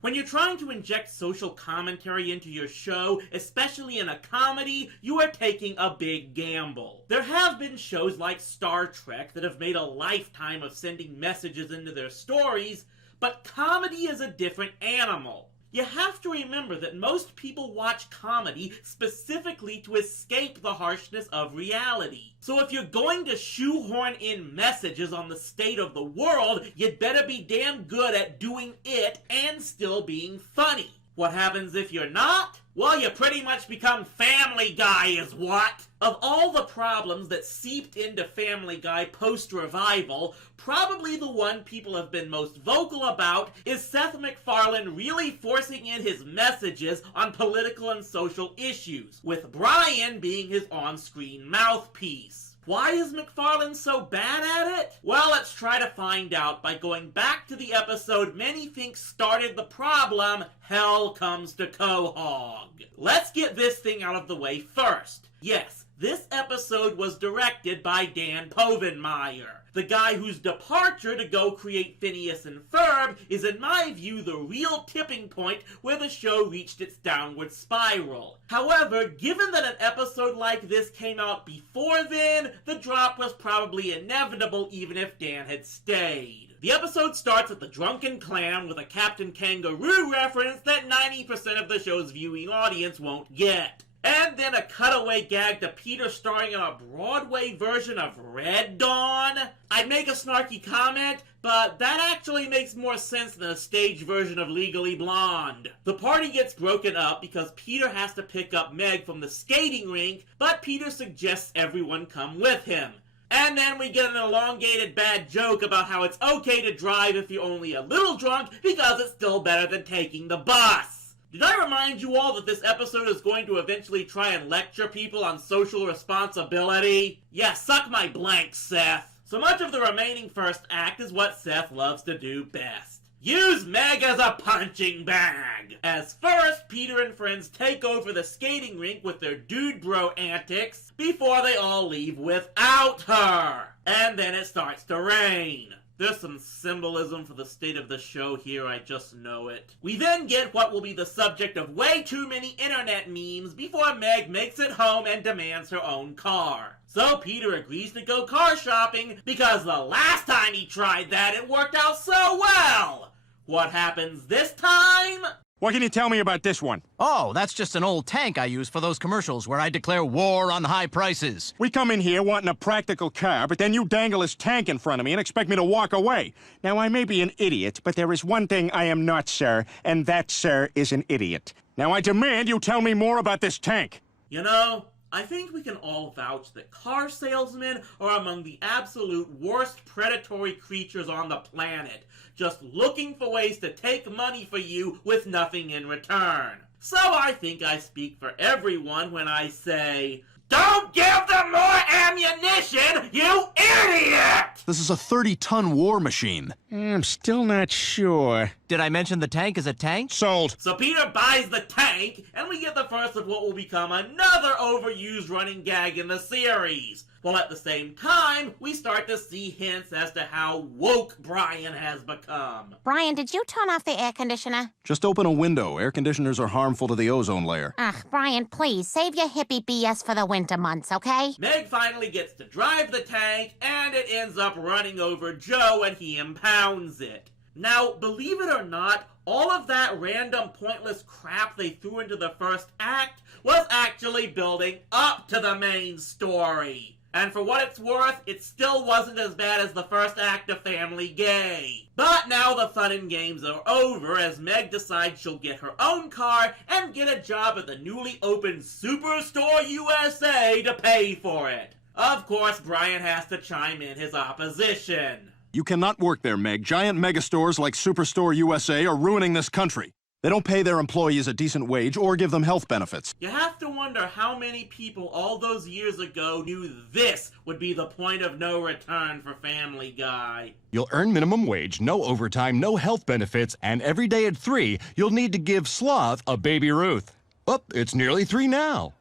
When you're trying to inject social commentary into your show, especially in a comedy, you are taking a big gamble. There have been shows like Star Trek that have made a lifetime of sending messages into their stories, but comedy is a different animal. You have to remember that most people watch comedy specifically to escape the harshness of reality. So if you're going to shoehorn in messages on the state of the world, you'd better be damn good at doing it and still being funny. What happens if you're not? Well, you pretty much become Family Guy is what? Of all the problems that seeped into Family Guy post-revival, probably the one people have been most vocal about is Seth MacFarlane really forcing in his messages on political and social issues, with Brian being his on-screen mouthpiece. Why is MacFarlane so bad at it? Well, let's try to find out by going back to the episode many think started the problem, Hell Comes to Quahog. Let's get this thing out of the way first. Yes, this episode was directed by Dan Povenmire, the guy whose departure to go create Phineas and Ferb is, in my view, the real tipping point where the show reached its downward spiral. However, given that an episode like this came out before then, the drop was probably inevitable even if Dan had stayed. The episode starts with the drunken clam with a Captain Kangaroo reference that 90% of the show's viewing audience won't get. And then a cutaway gag to Peter starring in a Broadway version of Red Dawn. I'd make a snarky comment, but that actually makes more sense than a stage version of Legally Blonde. The party gets broken up because Peter has to pick up Meg from the skating rink, but Peter suggests everyone come with him. And then we get an elongated bad joke about how it's okay to drive if you're only a little drunk because it's still better than taking the bus. Did I remind you all that this episode is going to eventually try and lecture people on social responsibility? Yeah, suck my blank, Seth. So much of the remaining first act is what Seth loves to do best. Use Meg as a punching bag! As first, Peter and friends take over the skating rink with their dude bro antics before they all leave without her. And then it starts to rain. There's some symbolism for the state of the show here, I just know it. We then get what will be the subject of way too many internet memes before Meg makes it home and demands her own car. So Peter agrees to go car shopping because the last time he tried that it worked out so well! What happens this time? What can you tell me about this one? Oh, that's just an old tank I use for those commercials where I declare war on high prices. We come in here wanting a practical car, but then you dangle this tank in front of me and expect me to walk away. Now, I may be an idiot, but there is one thing I am not, sir, and that, sir, is an idiot. Now, I demand you tell me more about this tank. You know, I think we can all vouch that car salesmen are among the absolute worst predatory creatures on the planet, just looking for ways to take money for you with nothing in return. So I think I speak for everyone when I say, don't give them more ammunition, you idiot! This is a 30-ton war machine. I'm still not sure. Did I mention the tank is a tank? Sold. So Peter buys the tank, and we get the first of what will become another overused running gag in the series. While at the same time, we start to see hints as to how woke Brian has become. Brian, did you turn off the air conditioner? Just open a window. Air conditioners are harmful to the ozone layer. Ugh, Brian, please, save your hippie BS for the winter months, okay? Meg finally gets to drive the tank, and it ends up running over Joe, and he impounds it. Now, believe it or not, all of that random pointless crap they threw into the first act was actually building up to the main story. And for what it's worth, it still wasn't as bad as the first act of Family Gay. But now the fun and games are over as Meg decides she'll get her own car and get a job at the newly opened Superstore USA to pay for it. Of course, Brian has to chime in his opposition. You cannot work there, Meg. Giant megastores like Superstore USA are ruining this country. They don't pay their employees a decent wage or give them health benefits. You have to wonder how many people all those years ago knew this would be the point of no return for Family Guy. You'll earn minimum wage, no overtime, no health benefits, and every day at 3, you'll need to give Sloth a Baby Ruth. Oh, it's nearly 3 now.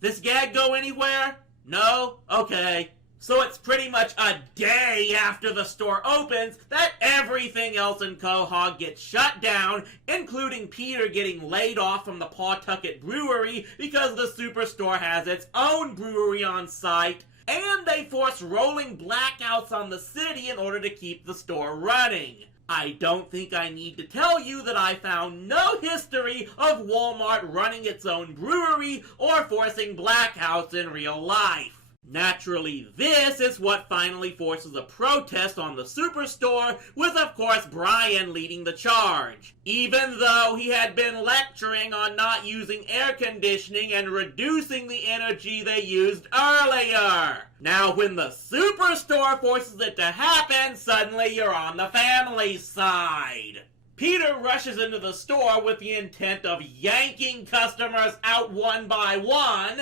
This gag go anywhere? No? Okay. So it's pretty much a day after the store opens that everything else in Quahog gets shut down, including Peter getting laid off from the Pawtucket Brewery because the superstore has its own brewery on site, and they force rolling blackouts on the city in order to keep the store running. I don't think I need to tell you that I found no history of Walmart running its own brewery or forcing blackouts in real life. Naturally, this is what finally forces a protest on the superstore, with of course Brian leading the charge, even though he had been lecturing on not using air conditioning and reducing the energy they used earlier. Now when the superstore forces it to happen, suddenly you're on the family side. Peter rushes into the store with the intent of yanking customers out one by one.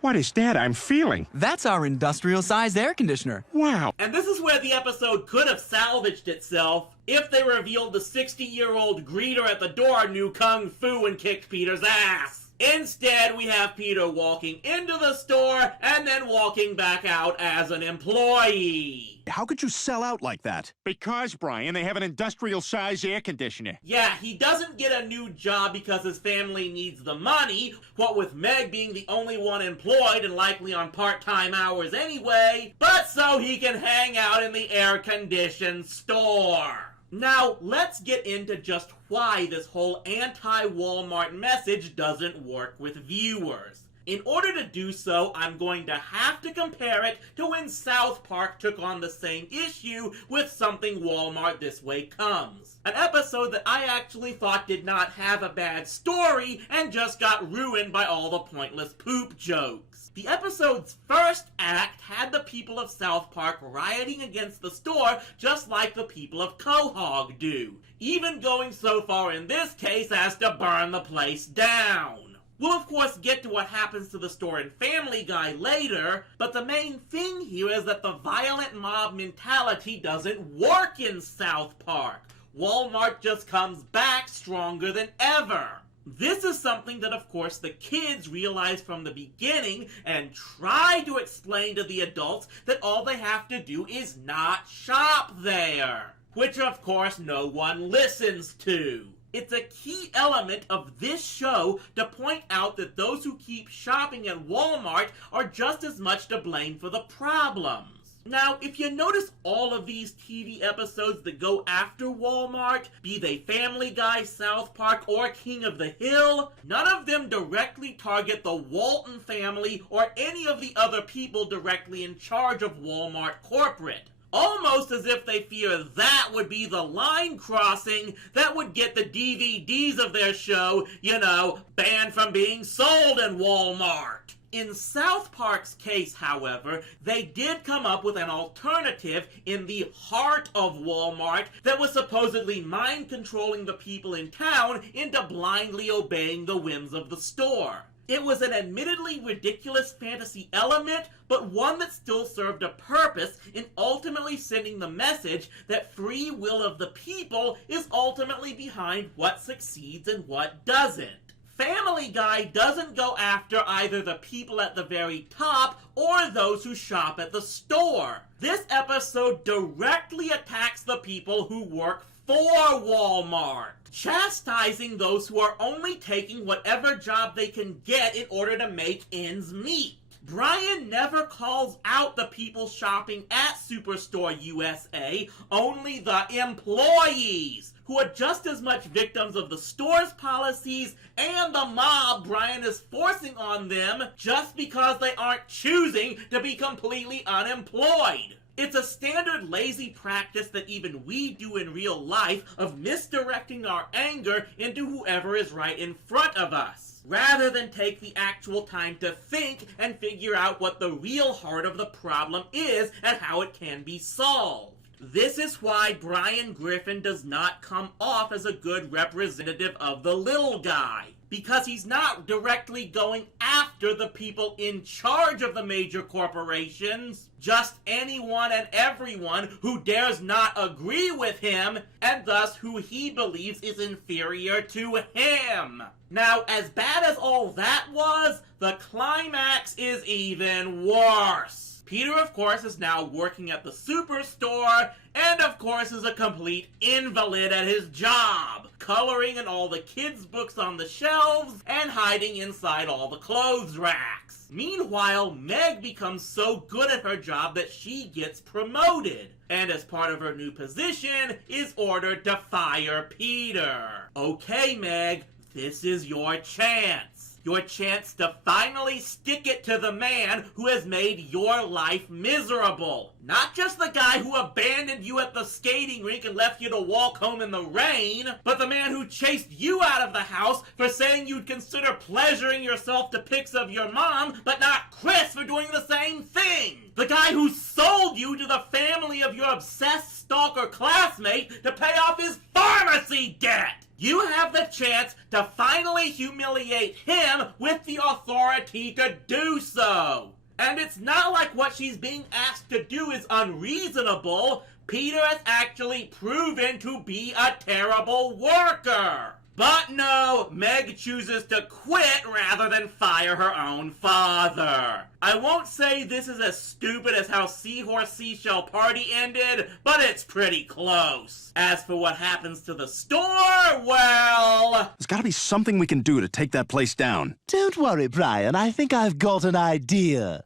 What is that I'm feeling? That's our industrial-sized air conditioner. Wow. And this is where the episode could have salvaged itself if they revealed the 60-year-old greeter at the door knew Kung Fu and kicked Peter's ass. Instead, we have Peter walking into the store and then walking back out as an employee. How could you sell out like that? Because, Brian, they have an industrial-size air conditioner. Yeah, he doesn't get a new job because his family needs the money, what with Meg being the only one employed and likely on part-time hours anyway, but so he can hang out in the air-conditioned store. Now, let's get into just why this whole anti-Walmart message doesn't work with viewers. In order to do so, I'm going to have to compare it to when South Park took on the same issue with Something Walmart This Way Comes. An episode that I actually thought did not have a bad story and just got ruined by all the pointless poop jokes. The episode's first act had the people of South Park rioting against the store just like the people of Quahog do, even going so far in this case as to burn the place down. We'll of course get to what happens to the store in Family Guy later, but the main thing here is that the violent mob mentality doesn't work in South Park. Walmart just comes back stronger than ever. This is something that of course the kids realize from the beginning and try to explain to the adults that all they have to do is not shop there, which of course no one listens to. It's a key element of this show to point out that those who keep shopping at Walmart are just as much to blame for the problems. Now, if you notice all of these TV episodes that go after Walmart, be they Family Guy, South Park, or King of the Hill, none of them directly target the Walton family or any of the other people directly in charge of Walmart corporate. Almost as if they fear that would be the line crossing that would get the DVDs of their show, banned from being sold in Walmart. In South Park's case, however, they did come up with an alternative in the heart of Walmart that was supposedly mind-controlling the people in town into blindly obeying the whims of the store. It was an admittedly ridiculous fantasy element, but one that still served a purpose in ultimately sending the message that free will of the people is ultimately behind what succeeds and what doesn't. Family Guy doesn't go after either the people at the very top or those who shop at the store. This episode directly attacks the people who work for Walmart, chastising those who are only taking whatever job they can get in order to make ends meet. Brian never calls out the people shopping at Superstore USA, only the employees, who are just as much victims of the store's policies and the mob Brian is forcing on them just because they aren't choosing to be completely unemployed. It's a standard lazy practice that even we do in real life of misdirecting our anger into whoever is right in front of us, rather than take the actual time to think and figure out what the real heart of the problem is and how it can be solved. This is why Brian Griffin does not come off as a good representative of the little guy. because he's not directly going after the people in charge of the major corporations, just anyone and everyone who dares not agree with him, and thus who he believes is inferior to him. Now, as bad as all that was, the climax is even worse. Peter, of course, is now working at the superstore, and of course is a complete invalid at his job, coloring in all the kids' books on the shelves and hiding inside all the clothes racks. Meanwhile, Meg becomes so good at her job that she gets promoted, and as part of her new position, is ordered to fire Peter. Okay, Meg, this is your chance. Your chance to finally stick it to the man who has made your life miserable. Not just the guy who abandoned you at the skating rink and left you to walk home in the rain, but the man who chased you out of the house for saying you'd consider pleasuring yourself to pics of your mom, but not Chris for doing the same thing. The guy who sold you to the family of your obsessed stalker classmate to pay off his pharmacy debt. You have the chance to finally humiliate him with the authority to do so. And it's not like what she's being asked to do is unreasonable. Peter has actually proven to be a terrible worker. But no, Meg chooses to quit rather than fire her own father. I won't say this is as stupid as how Seahorse Seashell Party ended, but it's pretty close. As for what happens to the store, well... There's gotta be something we can do to take that place down. Don't worry, Brian. I think I've got an idea.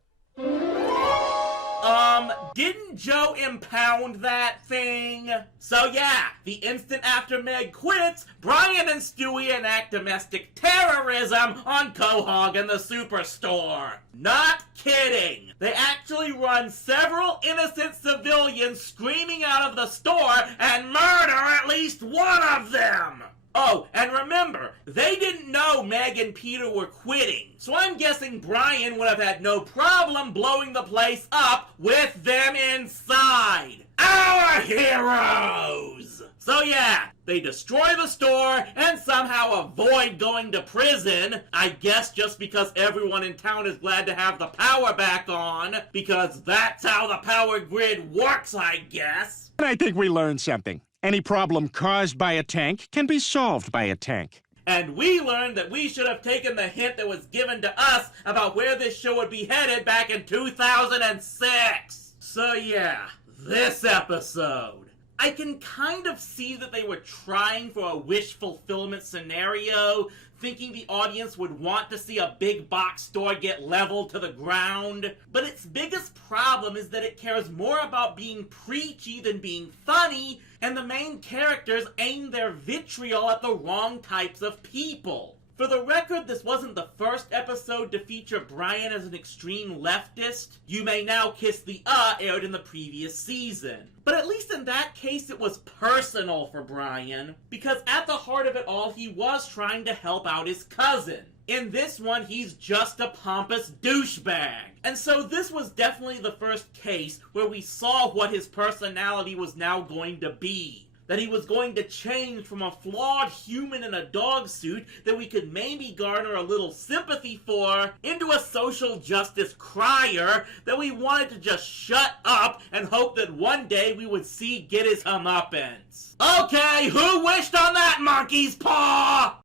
Didn't Joe impound that thing? So yeah, the instant after Meg quits, Brian and Stewie enact domestic terrorism on Quahog and the Superstore. Not kidding. They actually run several innocent civilians screaming out of the store and murder at least one of them. Oh, and remember, they didn't know Meg and Peter were quitting, so I'm guessing Brian would have had no problem blowing the place up with them inside. Our heroes! So yeah, they destroy the store and somehow avoid going to prison, I guess just because everyone in town is glad to have the power back on, because that's how the power grid works, I guess. And I think we learned something. Any problem caused by a tank can be solved by a tank. And we learned that we should have taken the hint that was given to us about where this show would be headed back in 2006. So yeah, this episode. I can kind of see that they were trying for a wish fulfillment scenario, thinking the audience would want to see a big box store get leveled to the ground. But its biggest problem is that it cares more about being preachy than being funny, and the main characters aim their vitriol at the wrong types of people. For the record, this wasn't the first episode to feature Brian as an extreme leftist. You May Now Kiss the aired in the previous season. But at least in that case, it was personal for Brian, because at the heart of it all, he was trying to help out his cousin. In this one, he's just a pompous douchebag. And so this was definitely the first case where we saw what his personality was now going to be. That he was going to change from a flawed human in a dog suit that we could maybe garner a little sympathy for into a social justice crier that we wanted to just shut up and hope that one day we would see get his comeuppance. Okay, who wished on that monkey's paw?